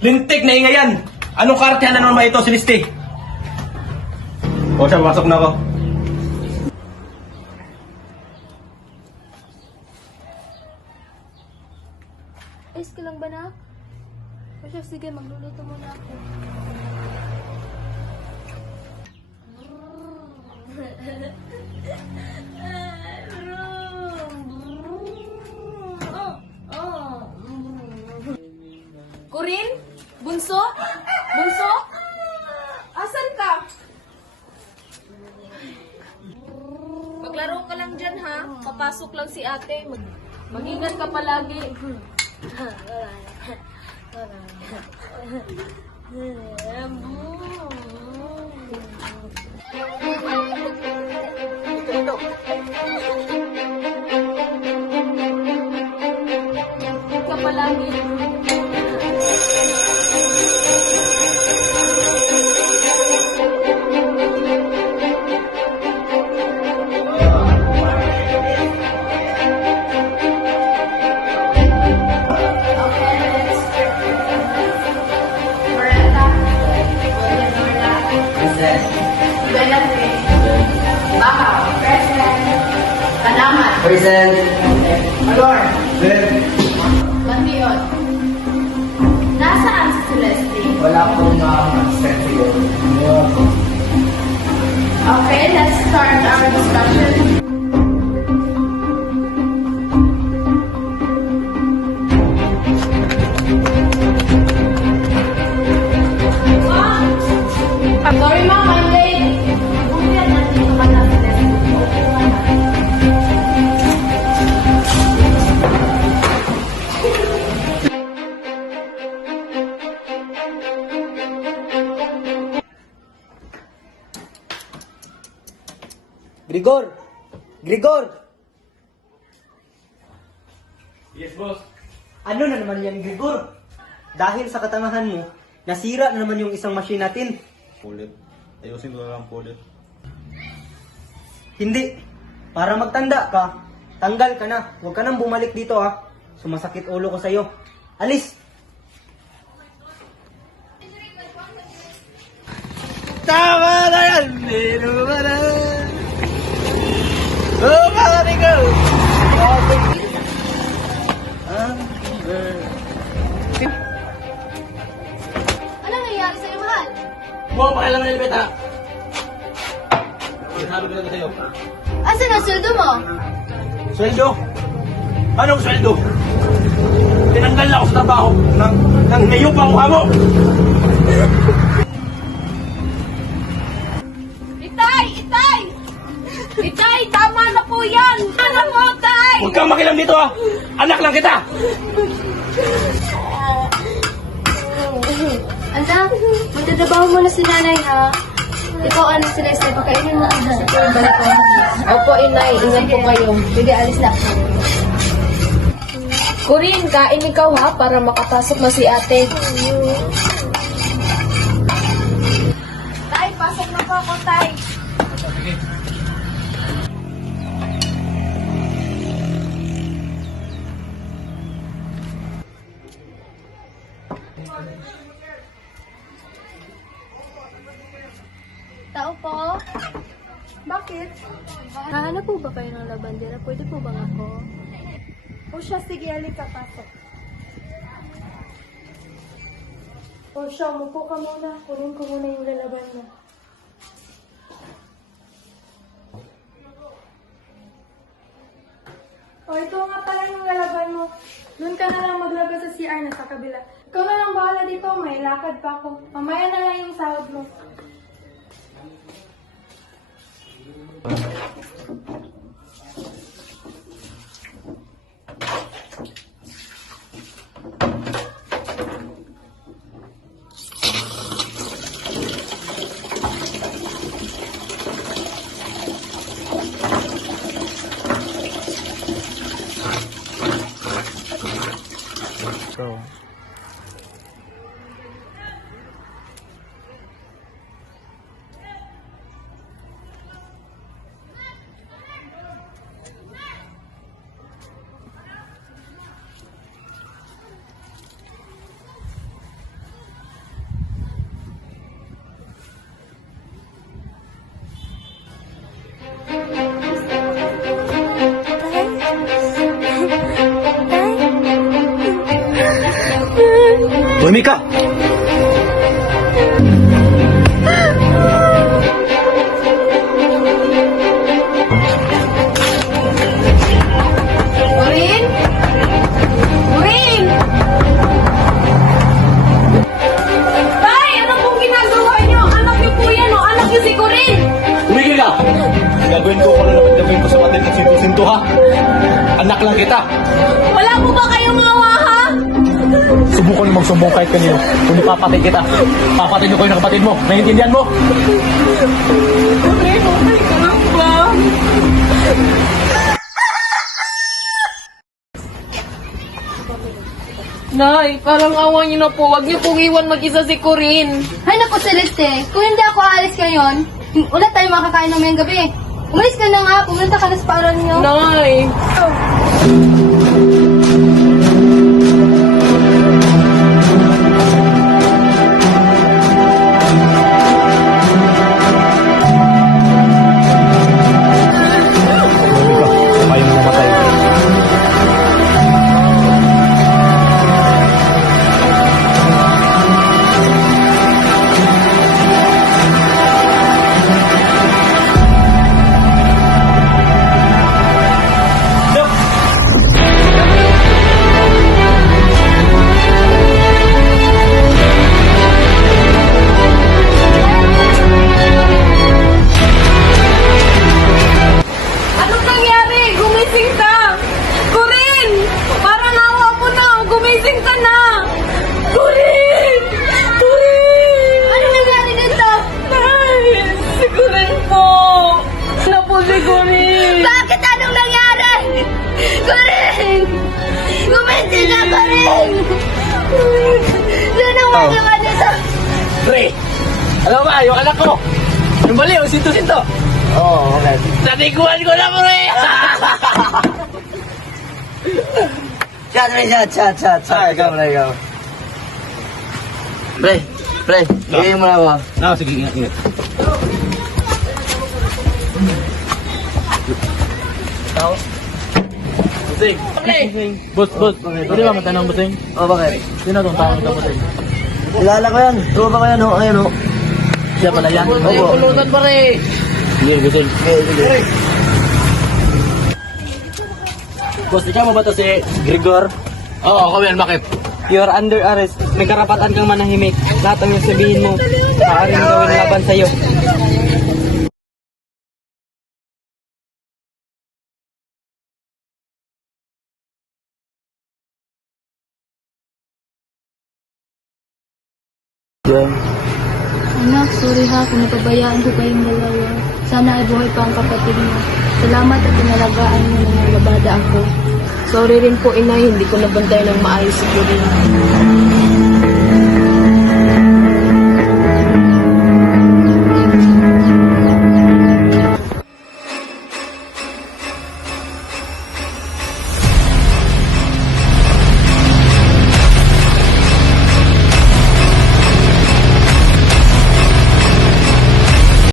Lintik na ingay yan! Anong kartehan na naman ito, Celeste? O siya, pasok na ako. Ayos ka lang ba, nak? O siya, sige, magluluto muna ako. Corin? Bunso? Bunso? Asan ka? Maglaro ka lang dyan, ha? Papasok lang si ate. Mag-ingat ka palagi. Ka palagi. Present. Alor. Ben. Landion. Nasaan si Celeste? Wala pong expect yun. Okay, let's start our discussion. Sorry, Mom, I'm late. Bumiyan natin naman na Celeste. Grigor! Grigor! Yes, boss. Ano na naman yan, Grigor? Dahil sa katangahan mo, nasira na naman yung isang machine natin. Pulit. Ayusin ko lang pulit. Hindi. Para magtanda ka, tanggal ka na. Huwag ka nang bumalik dito ha. Sumasakit ulo ko sa'yo. Alis! Tama na yan! Hindi na. Bumalik ko! Anong nangyayari sa'yo, mahal? Buwang pakialam na ilibet ha! Sabi ko na sa'yo. Asan ang sweldo mo? Sweldo? Anong sweldo? Tinanggal na ako sa trabaho ng ngayon pa mukha mo! Itay! Itay! Itay! Tama na po yan! Ano mo, Tay? Huwag kang makilam dito ha! Anak lang kita! Anak, magtatrabaho mo na si nanay, ha? Ikaw, ano, Celeste, pakainin mo ang sa balik ko. Opo, inay. Ingat po kayo. Sige, alis na. Corin, kain ikaw, ha? Para makapasok na si ate. Tay, pasok na po ako, Tay. Tao po. Bakit? Hahanap po ba kayo ng labandera? Pwede po bang ako? O siya, sige, halika, pasok. O siya, umupo ka muna. Kunin ko muna yung lalaban mo. O, ito nga pala yung lalaban mo. Doon ka na lang maglaba sa CR na sa kabila. Ikaw na lang bahala dito. May lakad pa ako. Mamaya na lang yung sahod mo. Go. Tumahimik ka! Corin? Corin! Tay, ano pong ginagawa niyo? Anak niyo po yan, oh. Anak niyo si Corin! Tumigil ka! Gagawin ko kung ano naman gagawin ko sa patin at sinto-sinto ha! Anak lang kita! Wala po ba kayong awa, ha? Subukan mo magsumbong kahit kanino. Kung di papatid kita, papatid ko yung kapatid mo. Naiintindihan mo? Corin, okay ka lang ba? Nay, parang awa niyo na po. Huwag niyo pong iwan mag-isa si Corin. Hay naku, Celeste. Kung hindi ako aalis ngayon, wala tayong makakain ng gabi. Umalis ka na nga. Pumunta ka na sa paaralan niyo. Nay. Ayaw mo mamatay. Anong nangyari? Gumising ka! Corin! Parang awa mo na! Gumising ka na! Corin! Corin! Ano nangyari dito? Ay, si Corin po! Ano po si Corin? Bakit anong nangyari? Corin! Gumising ka, Corin! Sino mo naman ito? Pre! Alam ba, yung anak ko! Yung baliw, sinto-sinto! Oo, okay. Natikuhan ko na, pre! Chat, pre, chat. Ikaw, ikaw. Pre, bigyan mo na ako. Sige, ingat. Busing! Boss, pwede ba matanong busing? Bakit? Sino itong tao nito busing? Kilala ko yan. Tropa ko yan, Ayan, Siya pala yan? Opo. Pulutan pare! Sige, busing. Sige. Boss, ikaw mo ba ito si Gregor? Oo, ako yan, bakit? You're under arrest. May karapatan kang manahimik. Lahat ang sabihin mo, maaaring gawin laban sa'yo. Anak, sorry ha kung napabayaan ko kayong dalawa. Sana ay buhay pa ang kapatid mo. Salamat at pinalagaan mo na nalabada ako. Sorry rin po, inay. Hindi ko nabantay ng maayos si Corin.